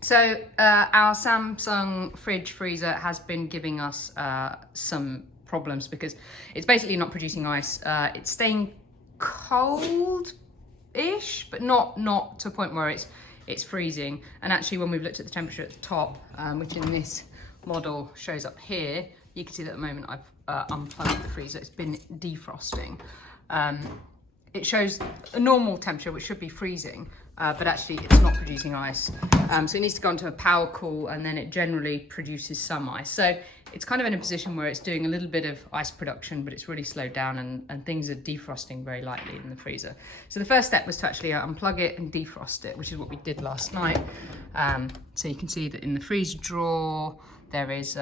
So our Samsung fridge freezer has been giving us some problems because it's basically not producing ice. It's staying cold-ish, but not to a point where it's freezing. And actually, when we've looked at the temperature at the top, which in this model shows up here, you can see that at the moment I've unplugged the freezer. It's been defrosting. It shows a normal temperature, which should be freezing, but actually it's not producing ice. So it needs to go into a power cool, and then it generally produces some ice. So it's kind of in a position where it's doing a little bit of ice production, but it's really slowed down, and things are defrosting very lightly in the freezer. So the first step was to actually unplug it and defrost it, which is what we did last night. So you can see that in the freezer drawer, there is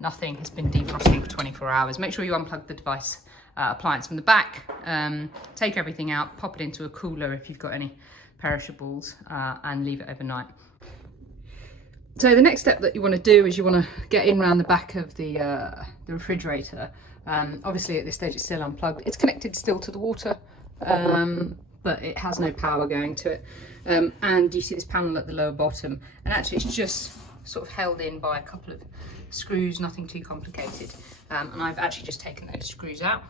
nothing has been defrosting for 24 hours. Make sure you unplug the device appliance from the back, take everything out, pop it into a cooler if you've got any perishables, and leave it overnight. So the next step that you want to do is you want to get in around the back of the refrigerator. Obviously at this stage it's still unplugged. It's connected still to the water, but it has no power going to it. And you see this panel at the lower bottom, and actually it's just sort of held in by a couple of screws, nothing too complicated. And I've actually just taken those screws out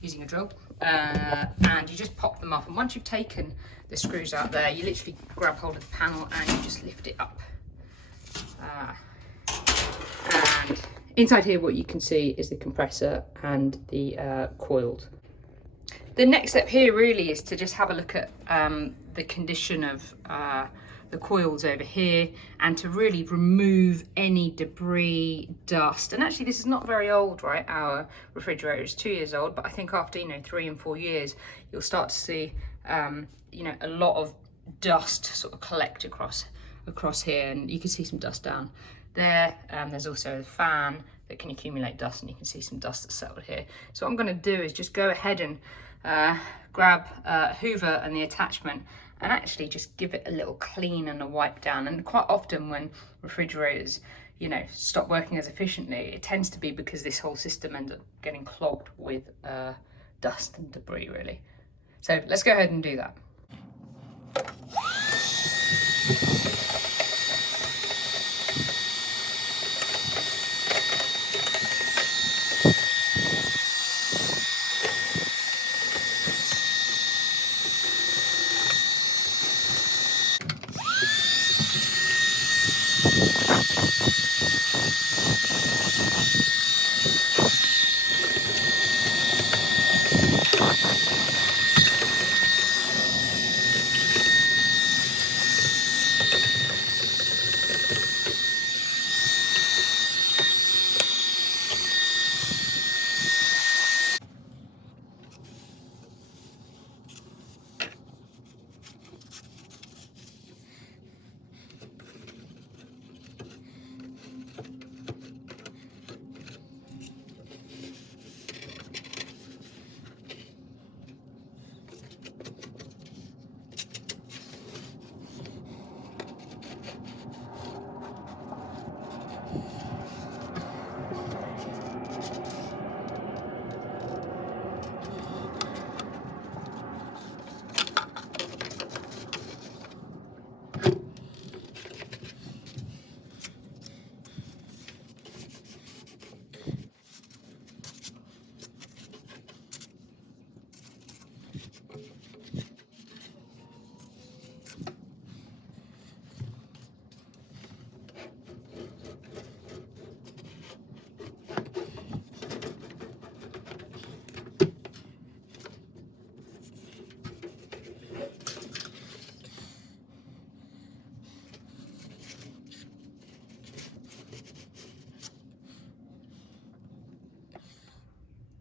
using a drill, and you just pop them off. And once you've taken the screws out there, you literally grab hold of the panel and you just lift it up. And inside here, what you can see is the compressor and the coils. The next step here really is to just have a look at the condition of the coils over here, and to really remove any debris, dust. And actually this is not very old, right? Our refrigerator is 2 years old, but I think after 3 and 4 years you'll start to see a lot of dust sort of collect across here, and you can see some dust down there. There's also a fan that can accumulate dust, and you can see some dust that's settled here. So what I'm going to do is just go ahead and grab Hoover and the attachment, and actually just give it a little clean and a wipe down. And quite often when refrigerators stop working as efficiently, it tends to be because this whole system ends up getting clogged with dust and debris really. So let's go ahead and do that.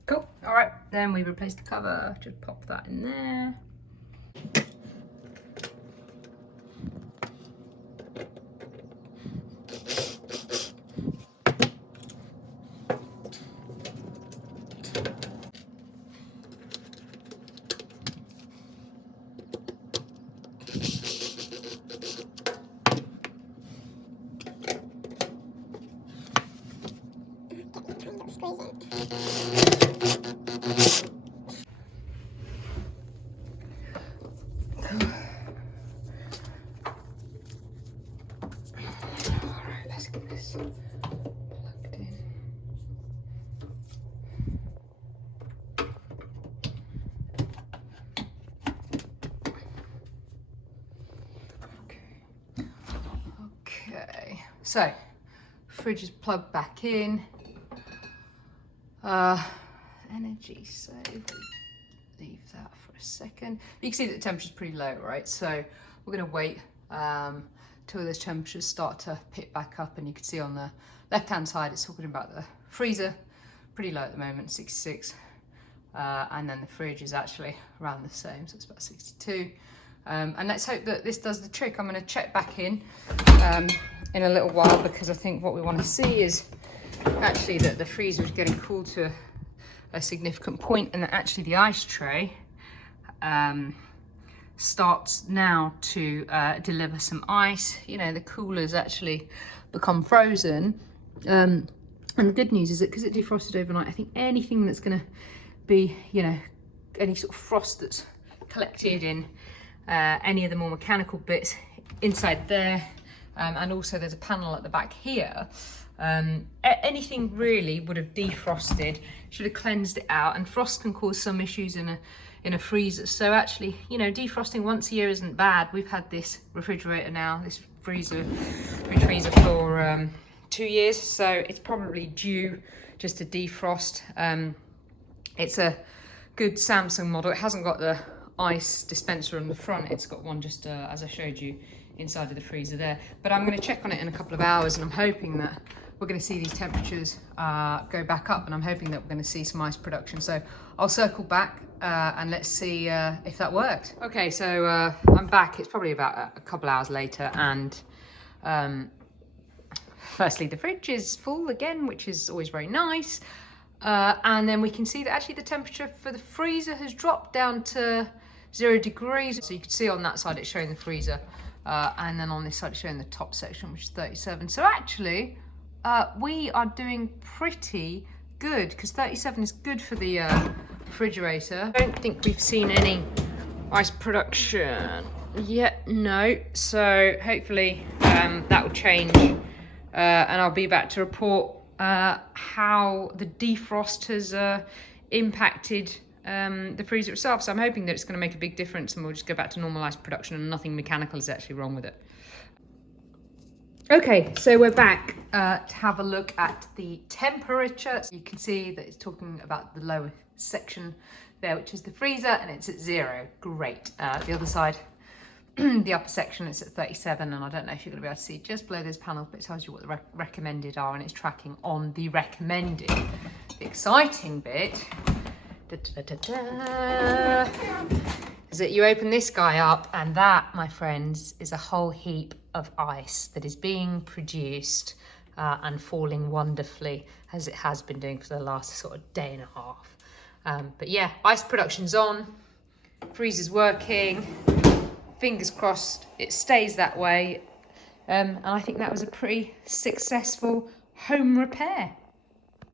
Cool, all right, then we replace the cover, just pop that in there. plugged in. Okay, so fridge is plugged back in. Energy save, leave that for a second. You can see that the temperature's pretty low, right? So we're gonna wait till those temperatures start to pick back up, and you can see on the left-hand side it's talking about the freezer, pretty low at the moment, 66. And then the fridge is actually around the same, so it's about 62. And let's hope that this does the trick. I'm going to check back in a little while, because I think what we want to see is actually that the freezer is getting cool to a significant point, and that actually the ice tray starts now to deliver some ice. You know, the cooler's actually become frozen. And the good news is that because it defrosted overnight, I think anything that's going to be, you know, any sort of frost that's collected in any of the more mechanical bits inside there, and also there's a panel at the back here, anything really would have defrosted, should have cleansed it out, and frost can cause some issues in a freezer. So actually, you know, defrosting once a year isn't bad. We've had this refrigerator now, this fridge freezer for 2 years, so it's probably due just to defrost. It's a good Samsung model. It hasn't got the ice dispenser on the front, it's got one just as I showed you inside of the freezer there. But I'm going to check on it in a couple of hours, and I'm hoping that we're going to see these temperatures go back up, and I'm hoping that we're going to see some ice production. So I'll circle back and let's see if that worked. Okay, so I'm back. It's probably about a couple hours later, and firstly the fridge is full again, which is always very nice. And then we can see that actually the temperature for the freezer has dropped down to 0 degrees. So you can see on that side it's showing the freezer, and then on this side it's showing the top section, which is 37. So actually we are doing pretty good, because 37 is good for the refrigerator. I don't think we've seen any ice production yet, no. So hopefully that will change, and I'll be back to report how the defrost has impacted the freezer itself. So I'm hoping that it's going to make a big difference, and we'll just go back to normalised production and nothing mechanical is actually wrong with it. Okay, so we're back to have a look at the temperature. So you can see that it's talking about the lower section there, which is the freezer, and it's at 0. Great. The other side, the upper section, it's at 37, and I don't know if you're going to be able to see just below those panels, but it tells you what the recommended are, and it's tracking on the recommended. The exciting bit is that you open this guy up, and that, my friends, is a whole heap of ice that is being produced and falling wonderfully, as it has been doing for the last sort of day and a half. But yeah, ice production's on, freezer's working. Fingers crossed it stays that way, and I think that was a pretty successful home repair.